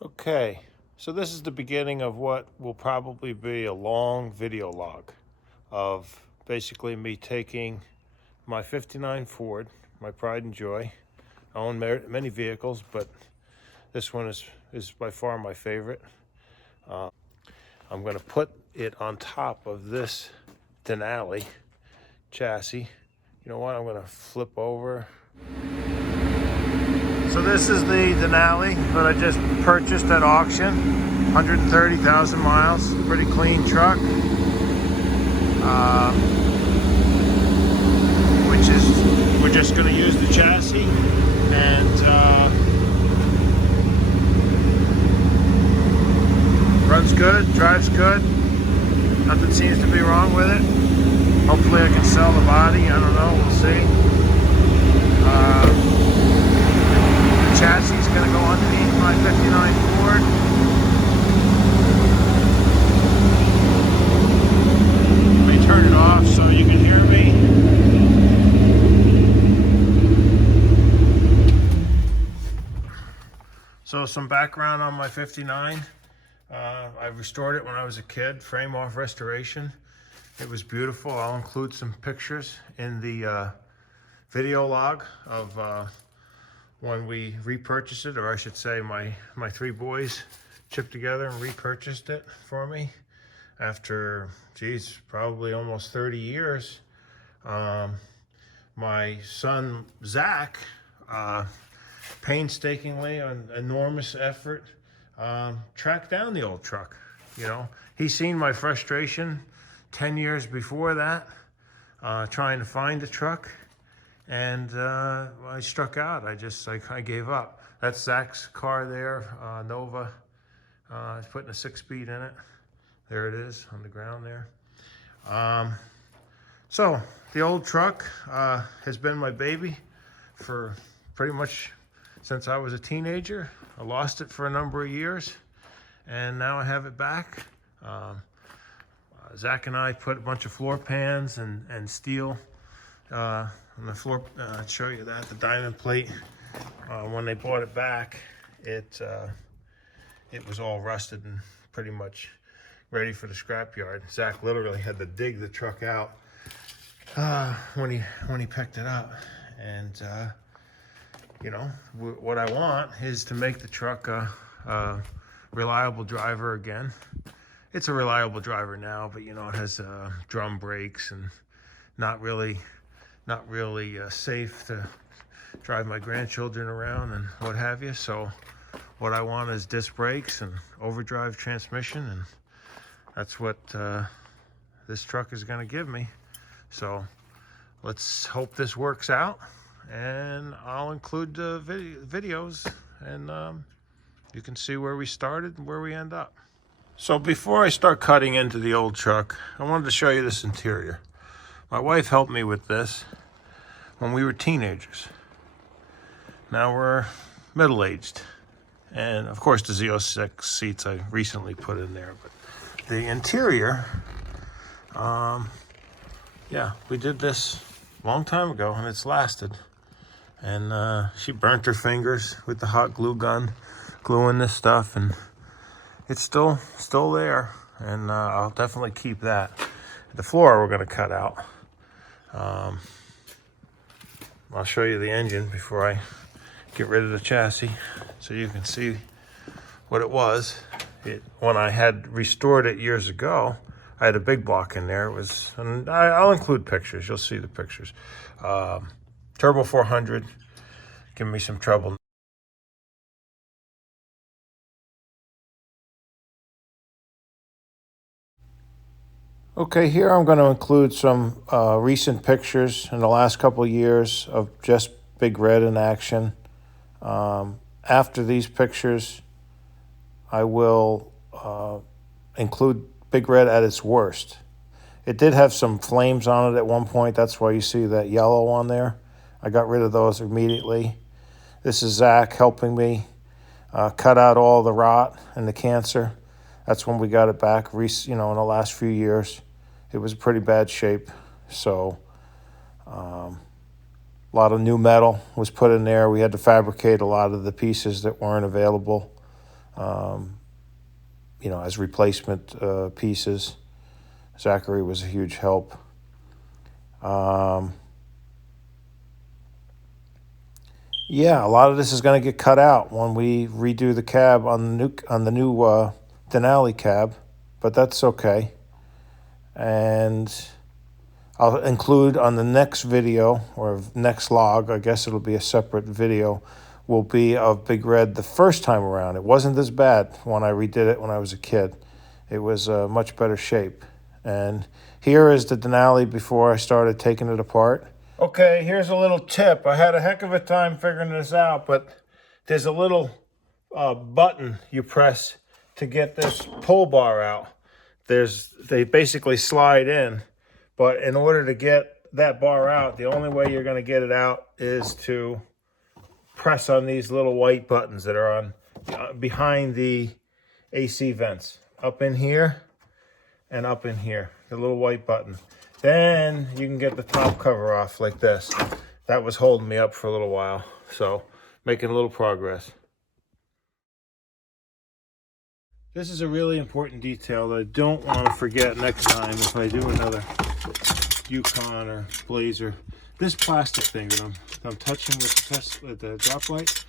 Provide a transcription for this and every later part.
Okay, so this is the beginning of what will probably be a long video log of basically me taking my 59 Ford, my pride and joy. I own many vehicles, but this one is by far my favorite. I'm going to put it on top of this Denali chassis. You know what? I'm going to flip over. So this is the Denali that I just purchased at auction. 130,000 miles, pretty clean truck. Which is, we're just going to use the chassis and runs good, drives good. Nothing seems to be wrong with it. Hopefully I can sell the body. I don't know, we'll see. The chassis is going to go underneath my 59 Ford. Let me turn it off so you can hear me. So some background on my 59. I restored it when I was a kid, frame off restoration. It was beautiful. I'll include some pictures in the video log of when we repurchased it, or I should say my three boys chipped together and repurchased it for me after, geez, probably almost 30 years. My son, Zach, painstakingly, an enormous effort, tracked down the old truck. You know, he's seen my frustration 10 years before that, trying to find the truck, and I struck out. I gave up. That's Zach's car there, Nova. He's putting a 6-speed in it. There it is on the ground there. So the old truck has been my baby for pretty much since I was a teenager. I lost it for a number of years, and now I have it back. Zach and I put a bunch of floor pans and steel on the floor. I'll show you that, the diamond plate. When they bought it back, it was all rusted and pretty much ready for the scrapyard. Zach literally had to dig the truck out when he picked it up. And you know, what I want is to make the truck a reliable driver again. It's a reliable driver now, but you know, it has drum brakes and not really safe to drive my grandchildren around and what have you. So what I want is disc brakes and overdrive transmission, and that's what this truck is going to give me. So let's hope this works out, and I'll include the videos, and you can see where we started and where we end up. So before I start cutting into the old truck, I wanted to show you this interior. My wife helped me with this when we were teenagers. Now we're middle-aged. And of course the Z06 seats I recently put in there. But the interior, yeah, we did this a long time ago and it's lasted. And she burnt her fingers with the hot glue gun, gluing this stuff, and it's still there. And I'll definitely keep that. The floor we're gonna cut out. I'll show you the engine before I get rid of the chassis so you can see what it was. When I had restored it years ago, I had a big block in there. It was, and I'll include pictures. You'll see the pictures. Turbo 400, giving me some trouble. Okay, here I'm going to include some recent pictures in the last couple of years of just Big Red in action. After these pictures, I will include Big Red at its worst. It did have some flames on it at one point. That's why you see that yellow on there. I got rid of those immediately. This is Zach helping me cut out all the rot and the cancer. That's when we got it back, you know, in the last few years. It was pretty bad shape. So a lot of new metal was put in there. We had to fabricate a lot of the pieces that weren't available. you know, as replacement pieces. Zachary was a huge help. Yeah, a lot of this is going to get cut out when we redo the cab on the new Denali cab, but that's okay. And I'll include on the next video or next log, I guess it'll be a separate video, will be of Big Red the first time around. It wasn't this bad when I redid it when I was a kid. It was much better shape. And here is the Denali before I started taking it apart. Okay, here's a little tip. I had a heck of a time figuring this out, but there's a little button you press to get this pull bar out. They basically slide in, but in order to get that bar out, the only way you're going to get it out is to press on these little white buttons that are on behind the AC vents, up in here and up in here, the little white button. Then you can get the top cover off like this. That was holding me up for a little while, so making a little progress. This is a really important detail that I don't want to forget next time if I do another Yukon or Blazer. This plastic thing that I'm touching with the drop light,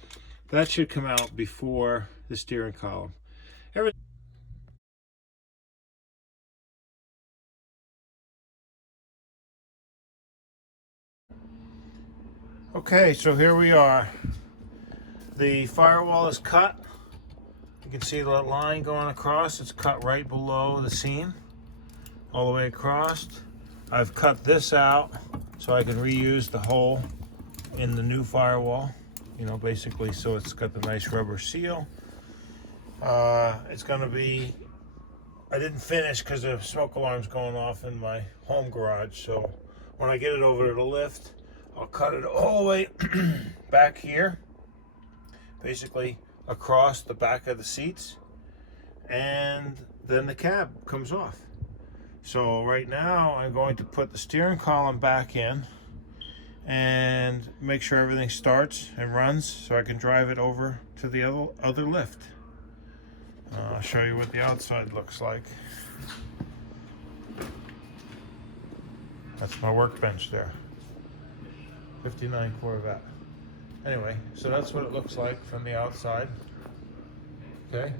that should come out before the steering column. Okay, so here we are. The firewall is cut. You can see that line going across. It's cut right below the seam, all the way across. I've cut this out so I can reuse the hole in the new firewall, you know, basically so it's got the nice rubber seal. It's going to be, I didn't finish because the smoke alarm's going off in my home garage, so when I get it over to the lift, I'll cut it all the way back here, basically across the back of the seats, and then the cab comes off. So right now I'm going to put the steering column back in and make sure everything starts and runs so I can drive it over to the other lift. I'll show you what the outside looks like. That's my workbench there. 59 Corvette. Anyway, so that's what it looks like from the outside. Okay,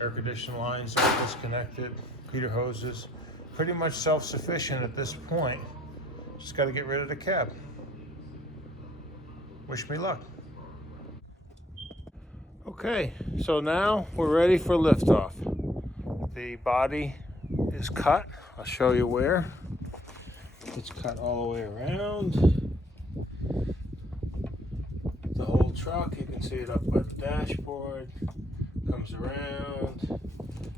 air conditioning lines are disconnected, heater hoses, pretty much self-sufficient at this point. Just got to get rid of the cab. Wish me luck. Okay, so now we're ready for liftoff. The body is cut. I'll show you where. It's cut all the way around. The whole truck, you can see it up by the dashboard, comes around.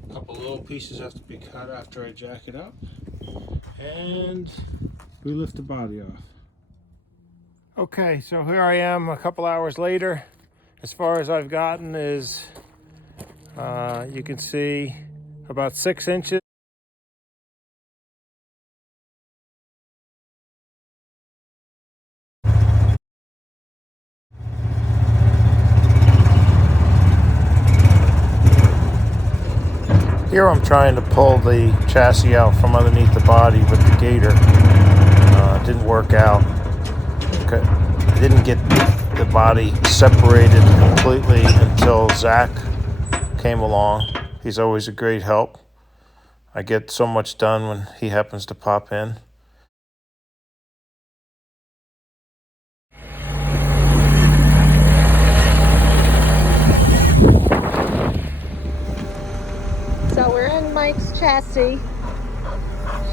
A couple little pieces have to be cut after I jack it up, and we lift the body off. Okay, so here I am a couple hours later. As far as I've gotten is, you can see about 6 inches. Here I'm trying to pull the chassis out from underneath the body with the gator. It didn't work out. I didn't get the body separated completely until Zach came along. He's always a great help. I get so much done when he happens to pop in. So we're in Mike's chassis.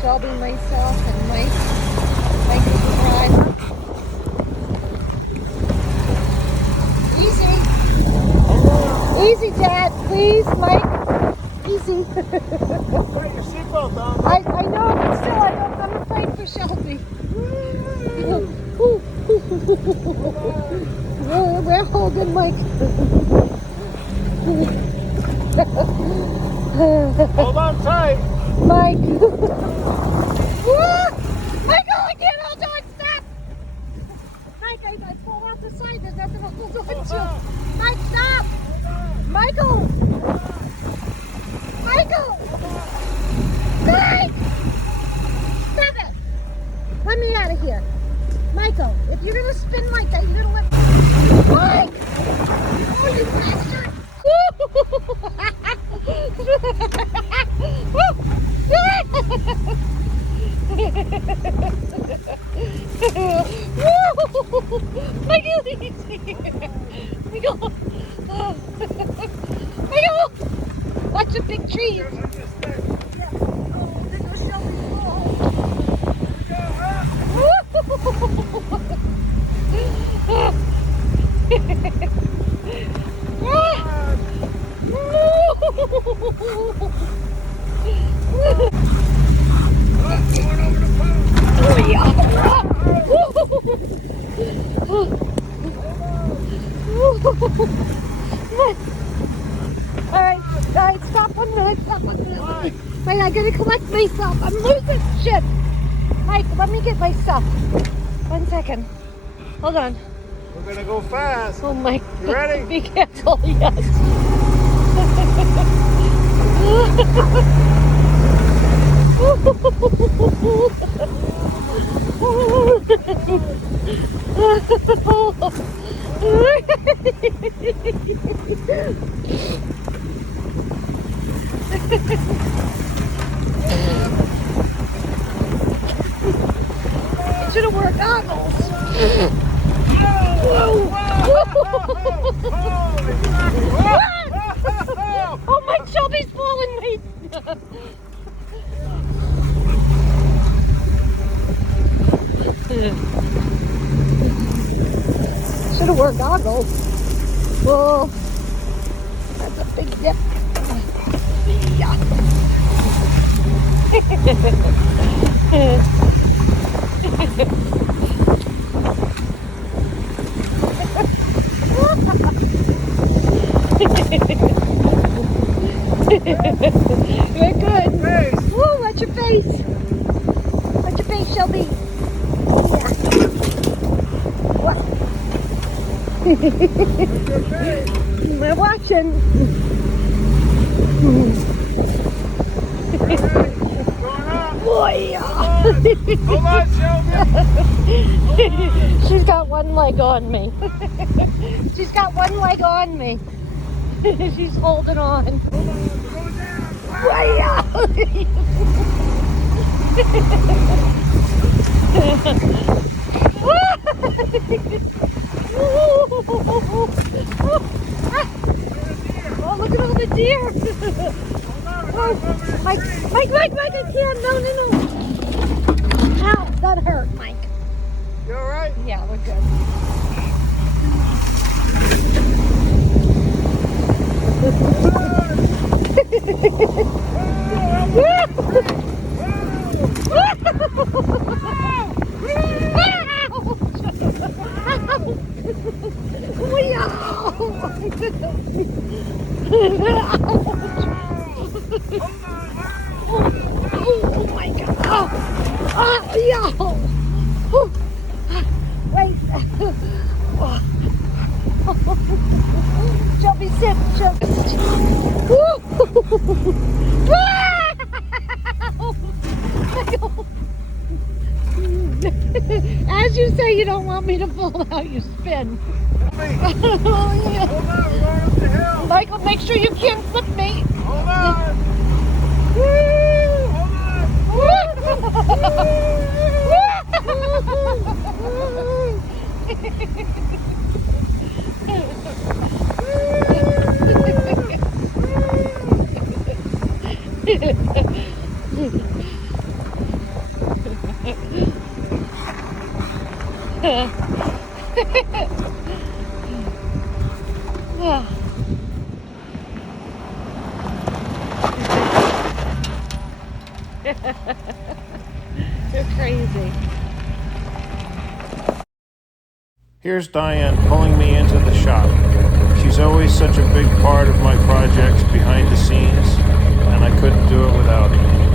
Shelby, myself, and Mike. Mike is the driver. Easy. Easy, Dad, please, Mike. Easy. Put your seatbelt on. I know, but still, I'm afraid for Shelby. We're holding Mike. Hold on tight. Mike. Michael, I can't hold on. Stop. Mike, I pulled out the side. There's nothing to hold on to. Mike, stop. Michael. of big trees. Yeah. Oh, there goes Shelby's Oh, yeah. Alright, stop 1 minute, stop 1 minute. Wait, I gotta collect myself. I'm losing shit. Mike, let me get my stuff. 1 second. Hold on. We're gonna go fast. Oh my. You ready? Be careful, yes. It should have worked goggles. Oh my, Shelby's falling me. Should have worn goggles. Whoa, that's a big dip. Yeah. You're good. Woo, watch your face. Watch your face, Shelby. Yeah. What? We're watching. Boy, yeah. Hold on, Shelby. She's got one leg on me. She's got one leg on me. She's holding on. Way out. Oh, look at all the deer. Oh, Mike, I can't. No. Ow, that hurt, Mike. You all right? Yeah, we're good. Oh my God. Oh, yeah. Wait. Shelby, sit. Shelby. As you say, you don't want me to fall out, you spin. Oh, yeah. Hold on, we're going up the hill. Michael, make sure you can't flip me. Hold on. You're crazy. Here's Diane pulling me into the shop. She's always such a big part of my projects behind the scenes, and I couldn't do it without her.